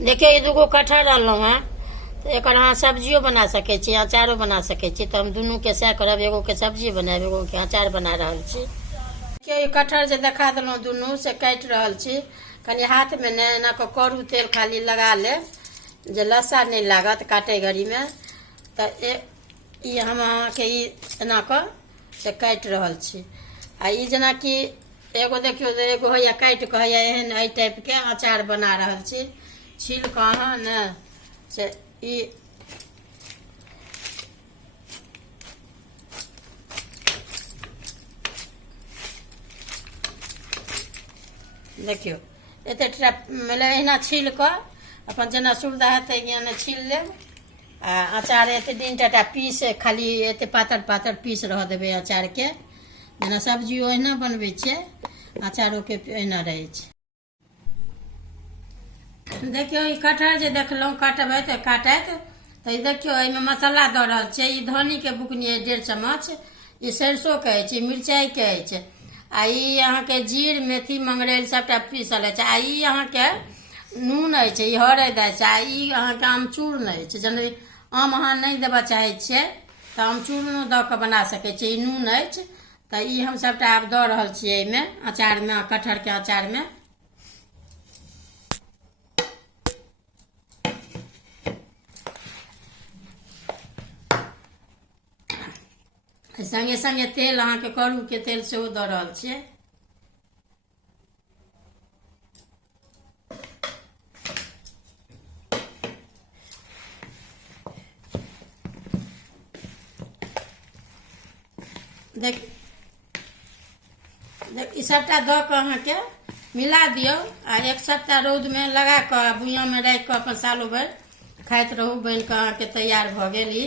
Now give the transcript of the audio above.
देखियो ये दूगो कटहर डाललों हैं तो एक अहाँ सब्जियो बना सके छी, अचारो बना सके छी। तो हम दुनू के सह करब, एगो के सब्जी बनाएब, एगो के अचार बना रहल छी। देखियो ये कटहर जे देखा देलहुँ दुनू से काटि रहल छी। कनी हाथ में ने एना के करू तेल खाली लगा ले जे लस्सा नहीं लागत काटे घड़ी में। तो ई हम अहाँके ई एना के से काटि रहल छी। आ ई जेना कि एगो देखियो एगो होइया काटि के होइया एहन एहि टाइप के अचार बना रहल छी। छील के अहाँ ने से ई देखियो एते मतलब अहिना छील के अपन जेना सुविधा हेतै एना छील लेब। आ अचार एते दिन टाटा पीस खाली एते पातर पातर पीस रह देबै अचार के। जेना सब्जी ओहिना बनबै छियै अचारो के एहिना रहै छै। देखियो ई कटहर जे देखलहुँ काटबै तऽ काटत। तो ई देखियो एहिमे मसाला दऽ रहल छै। ई धनी के बुकनी 1.5 चम्मच, ई सरिसो के अछि, मिरचाई के अछि। आ ई अहाँके जीर मेथी मंगरैल सबटा पीसल अछि। आ ई अहाँके नून अछि, ई हरैद अछि। आ ई अहाँके आमचूर्ण अछि। जेना आम अहाँ नहीं देबऽ चाहे छियै तऽ आमचूर्नो दऽ कऽ बना सकै छियै। ई नून अछि तऽ ई हम सबटा आब दऽ रहल छियै एहिमे अचार में, कटहर के अचार में। संगे संगे तेल अहाँके करू के तेल सेहो दऽ रहल छियै। देख ई सबटा दऽ कऽ अहाँके मिला दियौ। आ एक सप्ताह रौद में लगा कऽ बुइयाँ में राखि कऽ अपन सालो भरि खाइत रहू। बनि कऽ अहाँके तैयार भऽ गेल ई